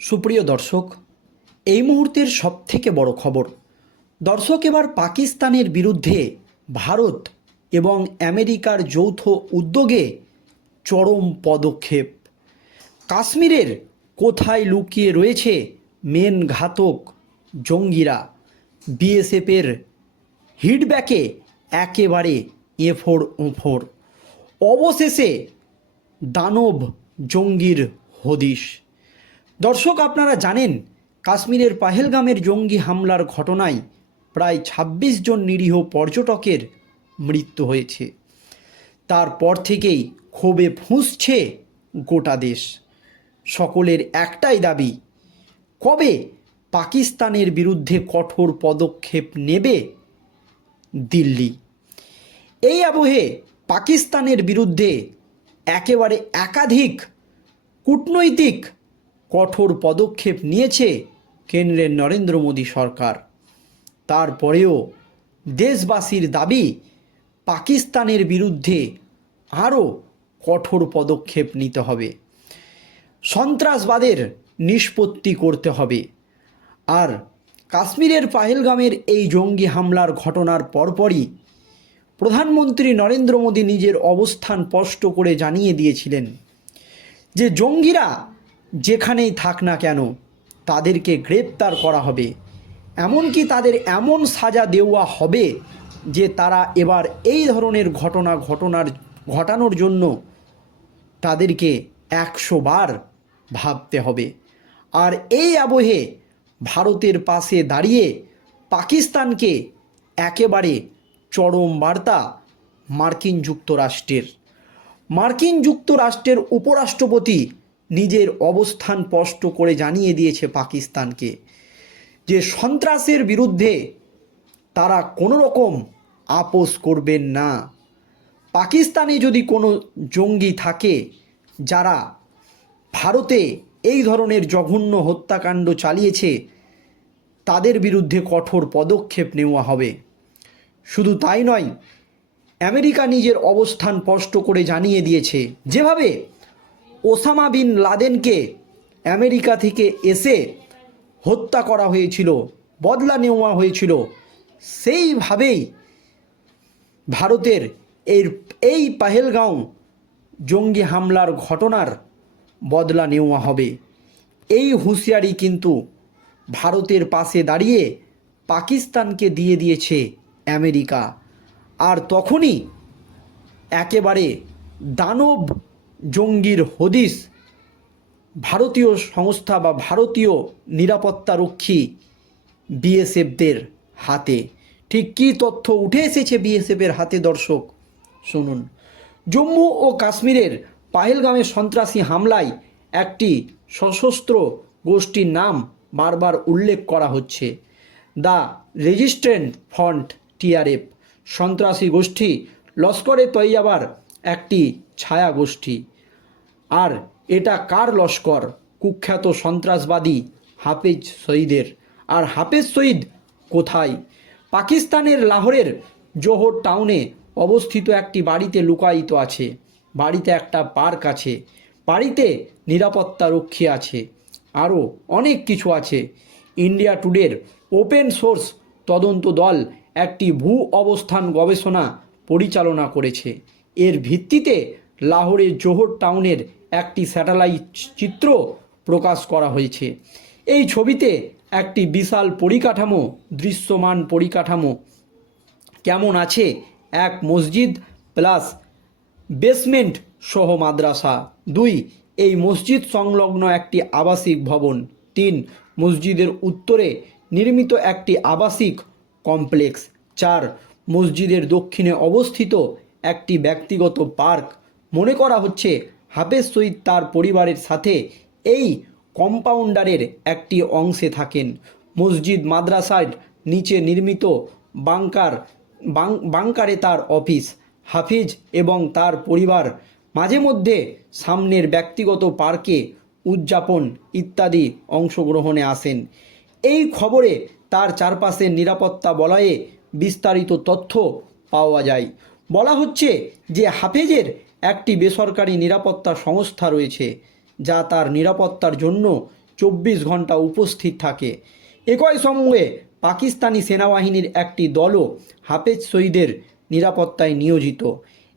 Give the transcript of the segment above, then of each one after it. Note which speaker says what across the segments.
Speaker 1: সুপ্রিয় দর্শক, এই মুহূর্তের সবথেকে বড় খবর, দর্শক এবার পাকিস্তানের বিরুদ্ধে ভারত এবং আমেরিকার যৌথ উদ্যোগে চরম পদক্ষেপ। কাশ্মীরের কোথায় লুকিয়ে রয়েছে মেন ঘাতক জঙ্গিরা? বিএসএফের হিডব্যাকে একেবারে এফোর ওফোর। অবশেষে দানব জঙ্গির হদিশ। দর্শক, আপনারা জানেন, কাশ্মীরের পাহেলগামের জঙ্গি হামলার ঘটনায় প্রায় ২৬ জন নিরীহ পর্যটকের মৃত্যু হয়েছে। তারপর থেকেই ক্ষোভে ফুঁসছে গোটা দেশ। সকলের একটাই দাবি, কবে পাকিস্তানের বিরুদ্ধে কঠোর পদক্ষেপ নেবে দিল্লি? এই আবহে পাকিস্তানের বিরুদ্ধে একেবারে একাধিক কূটনৈতিক কঠোর পদক্ষেপ নিয়েছে কেন্দ্রের নরেন্দ্র মোদী সরকার। তারপরেও দেশবাসীর দাবি, পাকিস্তানের বিরুদ্ধে আরও কঠোর পদক্ষেপ নিতে হবে। সন্ত্রাসবাদের নিষ্পত্তি করতে হবে। আর কাশ্মীরের পাহেলগামের এই জঙ্গি হামলার ঘটনার পরপরই প্রধানমন্ত্রী নরেন্দ্র মোদী নিজের অবস্থান স্পষ্ট করে জানিয়ে দিয়েছিলেন যে জঙ্গিরা যেখানেই থাক না কেন, তাদেরকে গ্রেপ্তার করা হবে। এমনকি তাদের এমন সাজা দেওয়া হবে যে তারা এবার এই ধরনের ঘটনা ঘটনার, ঘটানোর জন্য তাদেরকে একশো বার ভাবতে হবে। আর এই আবহে ভারতের পাশে দাঁড়িয়ে পাকিস্তানকে একেবারে চরম বার্তা মার্কিন যুক্তরাষ্ট্রের। মার্কিন যুক্তরাষ্ট্রের উপরাষ্ট্রপতি নিজের অবস্থান স্পষ্ট করে জানিয়ে দিয়েছে পাকিস্তানকে যে সন্ত্রাসের বিরুদ্ধে তারা কোনো রকম আপোষ করবেন না। পাকিস্তানে যদি কোনো জঙ্গি থাকে যারা ভারতে এই ধরনের জঘন্য হত্যাকাণ্ড চালিয়েছে, তাদের বিরুদ্ধে কঠোর পদক্ষেপ নেওয়া হবে। শুধু তাই নয়, আমেরিকা নিজের অবস্থান স্পষ্ট করে জানিয়ে দিয়েছে। যেভাবে ওসামা বিন লাদেনকে আমেরিকা থেকে এসে হত্যা করা হয়েছিল, বদলা নেওয়া হয়েছিল। সেইভাবেই ভারতের এর, এই পাহেলগাঁও জঙ্গি হামলার ঘটনার বদলা নেওয়া হবে। এই হুঁশিয়ারি কিন্তু ভারতের পাশে দাঁড়িয়ে পাকিস্তানকে দিয়ে দিয়েছে আমেরিকা। আর তখনই একেবারে দানব জঙ্গির হদিস, ভারতীয় সংস্থা বা ভারতীয় নিরাপত্তারক্ষী বিএসএফদের হাতে। ঠিক কী তথ্য উঠে এসেছে বিএসএফের হাতে, দর্শক? শুনুন। জম্মু ও কাশ্মীরের পাহেলগামে সন্ত্রাসী হামলায় একটি সশস্ত্র গোষ্ঠীর নাম বারবার উল্লেখ করা হচ্ছে। দ্য রেজিস্ট্রেন্ট ফ্রন্ট টিআরএফ সন্ত্রাসী গোষ্ঠী লস্করে তৈয়াবার একটি ছায়া গোষ্ঠী আর এটা কার লস্কর? কুখ্যাত সন্ত্রাসবাদী হাফেজ সঈদের আর হাফেজ সঈদ কোথায়? পাকিস্তানের লাহোরের জোহর টাউনে অবস্থিত একটি বাড়িতে লুকায়িত আছে। বাড়িতে একটা পার্ক আছে। বাড়িতে নিরাপত্তা রক্ষী আছে। আরও অনেক কিছু আছে। ইন্ডিয়া টুডের ওপেন সোর্স তদন্ত দল একটি ভূ অবস্থান গবেষণা পরিচালনা করেছে। এর ভিত্তিতে লাহোরের জোহর টাউনের একটি স্যাটেলাইট চিত্র প্রকাশ করা হয়েছে। এই ছবিতে একটি বিশাল পরিকাঠামো, দৃশ্যমান পরিকাঠামো। কেমন আছে? এক মসজিদ প্লাস বেসমেন্ট সহ মাদ্রাসা। দুই, এই মসজিদ সংলগ্ন একটি আবাসিক ভবন। তিন, মসজিদের উত্তরে নির্মিত একটি আবাসিক কমপ্লেক্স। চার, মসজিদের দক্ষিণে অবস্থিত একটি ব্যক্তিগত পার্ক মনে করা হচ্ছে হাফেজ সঈদ তার পরিবারের সাথে এই কম্পাউন্ডারের একটি অংশে থাকেন। মসজিদ মাদ্রাসার নিচে নির্মিত বাংকার বাংকারে তার অফিস, হাফিজ এবং তার পরিবার, মাঝে মধ্যে সামনের ব্যক্তিগত পার্কে উদযাপন ইত্যাদি অংশগ্রহণে আসেন। এই খবরে তার চারপাশের নিরাপত্তা বলয়ে বিস্তারিত তথ্য পাওয়া যায়। বলা হচ্ছে যে হাফেজের একটি বেসরকারি নিরাপত্তা সংস্থা রয়েছে, যা তার নিরাপত্তার জন্য চব্বিশ ঘণ্টা উপস্থিত থাকে। একই সঙ্গে পাকিস্তানি সেনাবাহিনীর একটি দলও হাফেজ শহীদের নিরাপত্তায় নিয়োজিত।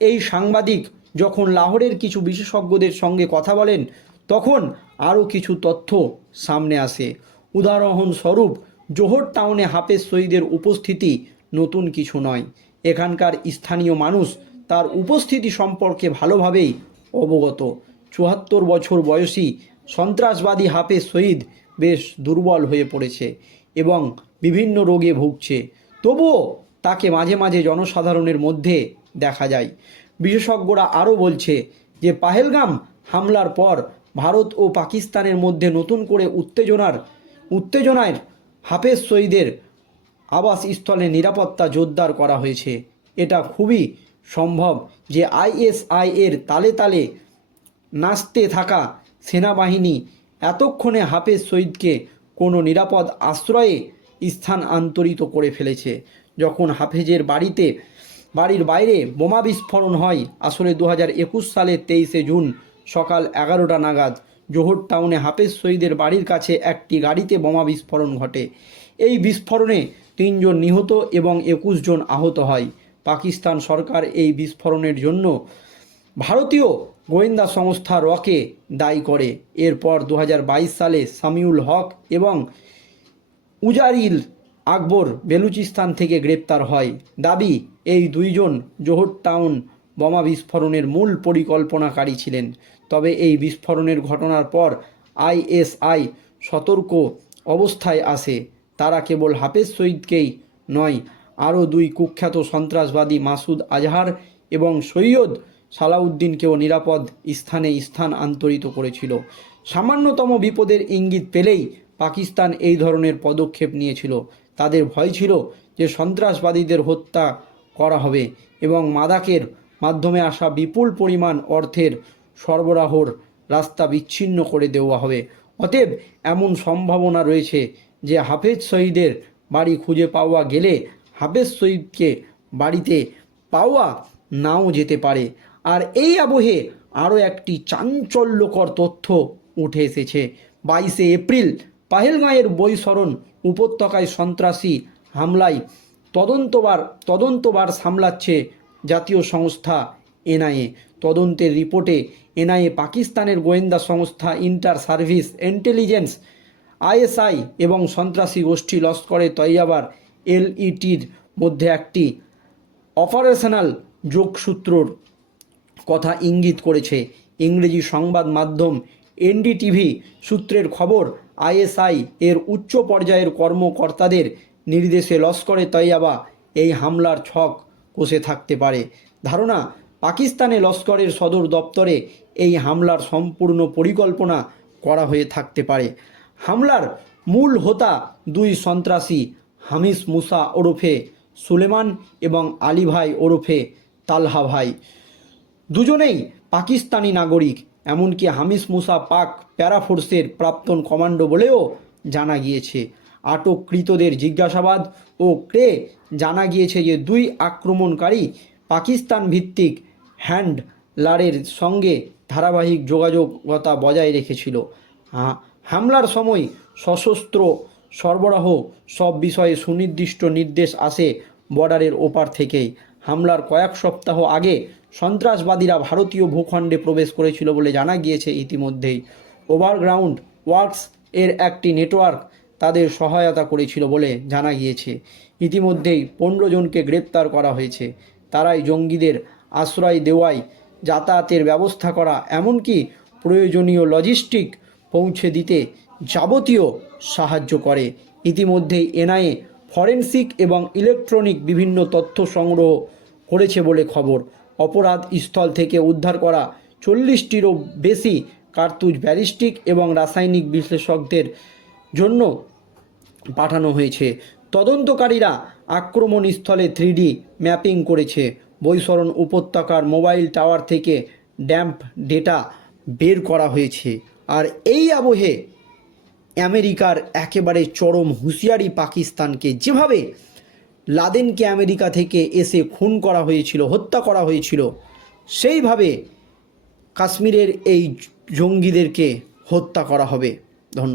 Speaker 1: এই সাংবাদিক যখন লাহোরের কিছু বিশেষজ্ঞদের সঙ্গে কথা বলেন, তখন আরও কিছু তথ্য সামনে আসে। উদাহরণস্বরূপ, জোহর টাউনে হাফেজ শহীদের উপস্থিতি নতুন কিছু নয়। এখানকার স্থানীয় মানুষ তার উপস্থিতি সম্পর্কে ভালোভাবেই অবগত। চুয়াত্তর বছর বয়সী সন্ত্রাসবাদী হাফেজ শহীদ বেশ দুর্বল হয়ে পড়েছে এবং বিভিন্ন রোগে ভুগছে। তবুও তাকে মাঝে মাঝে জনসাধারণের মধ্যে দেখা যায়। বিশেষজ্ঞরা আরও বলছে যে, পাহেলগাম হামলার পর ভারত ও পাকিস্তানের মধ্যে নতুন করে উত্তেজনার, উত্তেজনায় হাফেজ শহীদের আবাসস্থলে নিরাপত্তা জোরদার করা হয়েছে। এটা খুবই সম্ভব যে আইএসআই এর তালে তালে নাচতে থাকা সেনাবাহিনী এতক্ষণে হাফেজ শহীদকে কোনো নিরাপদ আশ্রয়ে স্থানান্তরিত করে ফেলেছে। যখন হাফেজের বাড়িতে, বাড়ির বাইরে বোমা বিস্ফোরণ হয়, আসলে দু হাজার একুশ সালের তেইশে জুন সকাল এগারোটা নাগাদ জোহর টাউনে হাফেজ শহীদের বাড়ির কাছে একটি গাড়িতে বোমা বিস্ফোরণ ঘটে। এই বিস্ফোরণে তিনজন নিহত এবং একুশ জন আহত হয়। পাকিস্তান সরকার এই বিস্ফোরণের জন্য ভারতীয় গোয়েন্দা সংস্থা রকে দায়ী করে। এরপর দু হাজার বাইশ সালে সামিউল হক এবং উজারিল আকবর বেলুচিস্তান থেকে গ্রেপ্তার হয়। দাবি, এই দুইজন জোহর টাউন বোমা বিস্ফোরণের মূল পরিকল্পনাকারী ছিলেন। তবে এই বিস্ফোরণের ঘটনার পর আইএসআই সতর্ক অবস্থায় আসে। তারা কেবল হাফেজ শহীদকেই নয়, আরও দুই কুখ্যাত সন্ত্রাসবাদী মাসুদ আজহার এবং সৈয়দ সালাউদ্দিনকেও নিরাপদ স্থানে স্থান আন্তরিত করেছিল। সামান্যতম বিপদের ইঙ্গিত পেলেই পাকিস্তান এই ধরনের পদক্ষেপ নিয়েছিল। তাদের ভয় ছিল যে সন্ত্রাসবাদীদের হত্যা করা হবে এবং মাদাকের মাধ্যমে আসা বিপুল পরিমাণ অর্থের সরবরাহর রাস্তা বিচ্ছিন্ন করে দেওয়া হবে। অতএব এমন সম্ভাবনা রয়েছে যে হাফেজ শহীদের বাড়ি খুঁজে পাওয়া গেলে হাফেজ শহীদকে বাড়িতে পাওয়া নাও যেতে পারে। আর এই আবহে আরও একটি চাঞ্চল্যকর তথ্য উঠে এসেছে। বাইশে এপ্রিল পাহেলগাঁয়ের বৈশরণ উপত্যকায় সন্ত্রাসী হামলায় তদন্তবার তদন্তবার সামলাচ্ছে জাতীয় সংস্থা এনআইএ। তদন্তের রিপোর্টে এনআইএ পাকিস্তানের গোয়েন্দা সংস্থা ইন্টার সার্ভিস ইন্টেলিজেন্স আইএসআই এবং সন্ত্রাসী গোষ্ঠী লস্করে তৈয়াবার এলইটির মধ্যে একটি অপারেশনাল যোগসূত্রর কথা ইঙ্গিত করেছে। ইংরেজি সংবাদ মাধ্যম এনডিটিভি সূত্রের খবর, আইএসআই এর উচ্চ পর্যায়ের কর্মকর্তাদের নির্দেশে লস্করে তৈয়াবা এই হামলার ছক কষে থাকতে পারে। ধারণা, পাকিস্তানে লস্করের সদর দপ্তরে এই হামলার সম্পূর্ণ পরিকল্পনা করা হয়ে থাকতে পারে। হামলার মূল হোতা দুই সন্ত্রাসী হামিস মুসা ওরফে সুলেমান এবং আলী ভাই ওরফে তালহা ভাই। দুজনেই পাকিস্তানি নাগরিক, এমনকি হামিস মুসা পাক প্যারাফোর্সের প্রাক্তন কমান্ডো বলেও জানা গিয়েছে। আটককৃতদের জিজ্ঞাসাবাদ ও ক্রে জানা গিয়েছে যে, দুই আক্রমণকারী পাকিস্তান ভিত্তিক হ্যান্ডলারের সঙ্গে ধারাবাহিক যোগাযোগতা বজায় রেখেছিল। হামলার সময় সশস্ত্র সরবরাহ সব বিষয়ে সুনির্দিষ্ট নির্দেশ আসে বর্ডারের ওপার থেকেই। হামলার কয়েক সপ্তাহ আগে সন্ত্রাসবাদীরা ভারতীয় ভূখণ্ডে প্রবেশ করেছিল বলে জানা গিয়েছে ইতিমধ্যেই। ওভারগ্রাউন্ড ওয়ার্কস এর একটি নেটওয়ার্ক তাদের সহায়তা করেছিল বলে জানা গিয়েছে। ইতিমধ্যেই পনেরো জনকে গ্রেপ্তার করা হয়েছে। তারাই জঙ্গিদের আশ্রয় দেওয়ায় যাতায়াতের ব্যবস্থা করা, এমনকি প্রয়োজনীয় লজিস্টিক পৌঁছে দিতে যাবতীয় সাহায্য করে। ইতিমধ্যেই এনআইএ, ফরেনসিক এবং ইলেকট্রনিক বিভিন্ন তথ্য সংগ্রহ করেছে বলে খবর। অপরাধ স্থল থেকে উদ্ধার করা চল্লিশটিরও বেশি কার্তুজ ব্যালিস্টিক এবং রাসায়নিক বিশ্লেষকদের জন্য পাঠানো হয়েছে। তদন্তকারীরা আক্রমণ স্থলে থ্রিডি ম্যাপিং করেছে। বৈশরণ উপত্যকার মোবাইল টাওয়ার থেকে ড্যাম্প ডেটা বের করা হয়েছে। আর এই আবহে আমেরিকার একেবারে চরম হুঁশিয়ারি পাকিস্তানকে যেভাবে লাদেনকে আমেরিকা থেকে এসে খুন করা হয়েছিল, হত্যা করা হয়েছিল, সেইভাবে কাশ্মীরের এই জঙ্গিদেরকে হত্যা করা হবে। ধন্যবাদ।